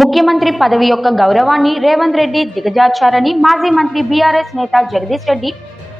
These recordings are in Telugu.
ముఖ్యమంత్రి పదవి యొక్క గౌరవాన్ని రేవంత్ రెడ్డి దిగజార్చారని మాజీ మంత్రి బీఆర్ఎస్ నేత జగదీష్ రెడ్డి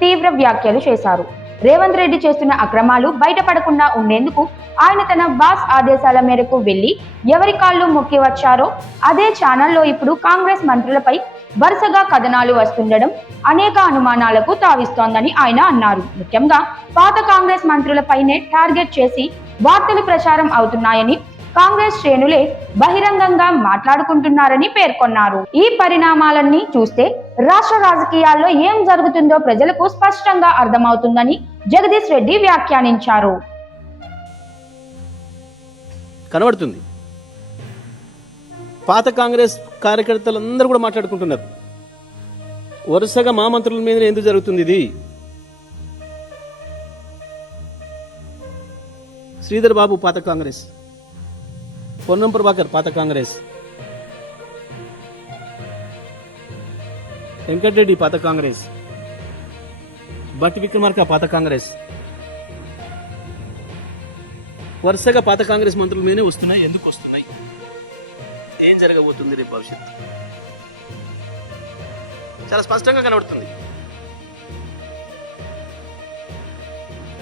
తీవ్ర వ్యాఖ్యలు చేశారు. రేవంత్ రెడ్డి చేస్తున్న అక్రమాలు బయటపడకుండా ఉండేందుకు ఆయన తన బాస్ ఆదేశాల మేరకు వెళ్లి ఎవరి కాళ్ళు మొక్కి వచ్చారో అదే ఛానల్లో ఇప్పుడు కాంగ్రెస్ మంత్రులపై వరుసగా కథనాలు వస్తుండడం అనేక అనుమానాలకు తావిస్తోందని ఆయన అన్నారు. ముఖ్యంగా పాత కాంగ్రెస్ మంత్రులపైనే టార్గెట్ చేసి వార్తలు ప్రచారం అవుతున్నాయని, కాంగ్రెస్ శ్రేణులే బహిరంగంగా మాట్లాడుకుంటున్నారని పేర్కొన్నారు. ఈ పరిణామాలన్నీ చూస్తే రాష్ట్ర రాజకీయాల్లో ఏం జరుగుతుందో ప్రజలకు స్పష్టంగా అర్థమవుతుందని జగదీష్ రెడ్డి వ్యాఖ్యానించారు. కనబడుతుంది. పాత కాంగ్రెస్ కార్యకర్తలందరూ కూడా మాట్లాడుకుంటున్నారు. వరుసగా మా మంత్రుల మీద ఎందుకు జరుగుతుంది ఇది? శ్రీధర్ బాబు పాత కాంగ్రెస్, పొన్నం ప్రభాకర్ పాత కాంగ్రెస్, వెంకటరెడ్డి పాత కాంగ్రెస్, బట్టి విక్రమార్క పాత కాంగ్రెస్, వరుసగా పాత కాంగ్రెస్ మంత్రుల మీదనే వస్తున్నాయి. ఎందుకు వస్తున్నాయి? ఏం జరగబోతుంది రేపు భవిష్యత్తు? చాలా స్పష్టంగా కనబడుతుంది.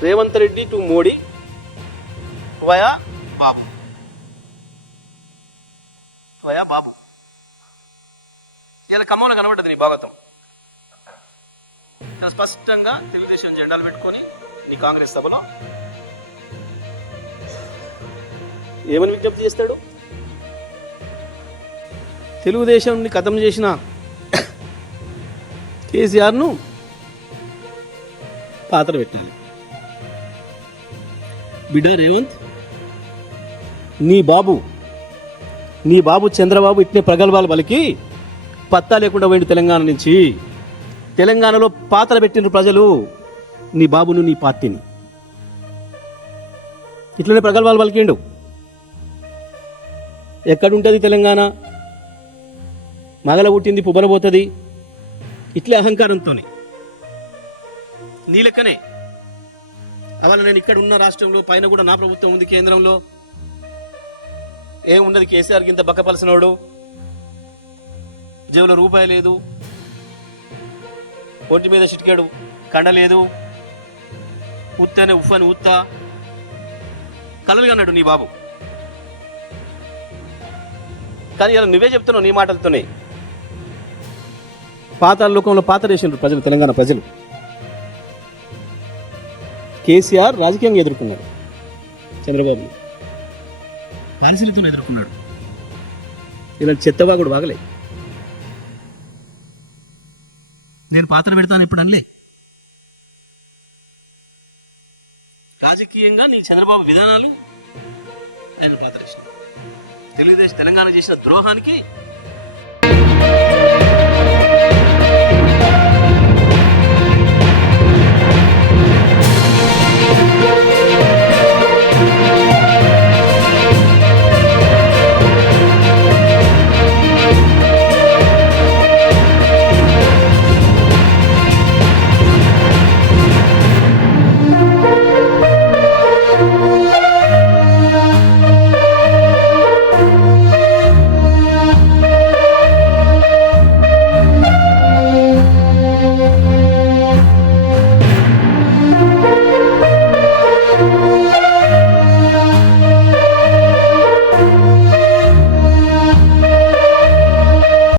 Revanth Reddy to Modi via Babu, via Babu. ఇలా ఖమ్మంలో కనబడ్డది నీ భాగవతం. చాలా స్పష్టంగా తెలుగుదేశం జెండాలు పెట్టుకొని నీ కాంగ్రెస్ సభలో ఏమని విజ్ఞప్తి చేస్తాడు? తెలుగుదేశంని ఖతం చేసిన కేసీఆర్ను పాత్ర పెట్టాలి. బిడ్డ రేవంత్, నీ బాబు చంద్రబాబు ఇట్నే ప్రగల్భాలు పలికి పత్తా లేకుండా పోయింది తెలంగాణ నుంచి. తెలంగాణలో పాత్ర పెట్టిన ప్రజలు నీ బాబును, నీ పార్టీని. ఇట్లనే ప్రగల్భాలు పలికిండు. ఎక్కడుంటుంది తెలంగాణ? మగల పుట్టింది పుబ్బలబోతుంది. ఇట్లే అహంకారంతోనే నీ లెక్కనే అవాళ నేను ఇక్కడ ఉన్న రాష్ట్రంలో పైన కూడా నా ప్రభుత్వం ఉంది, కేంద్రంలో ఏమున్నది? కేసీఆర్ కింద బక్కపలసినోడు, జేబులో రూపాయి లేదు, ఒంటి మీద చిటికాడు కండ లేదు, ఉత్తనే ఉఫ్ఫని ఉత్తా కలలుగా అన్నాడు నీ బాబు. కానీ ఇలా నువ్వే చెప్తున్నావు నీ మాటలతోనే. పాతాళ లోకంలో పాత రేషన్ ప్రజలు, తెలంగాణ ప్రజలు. కేసీఆర్ రాజకీయంగా ఎదుర్కొన్నాడు, చంద్రబాబు పారిశీలితను ఎదుర్కొన్నాడు. ఇలా చెత్తబాగుడు బాగలే. నేను పాత్ర పెడతాను ఎప్పుడు అనలే. రాజకీయంగా నీ చంద్రబాబు విధానాలు ఆయన పాత్ర. తెలుగుదేశం తెలంగాణ చేసిన ద్రోహానికి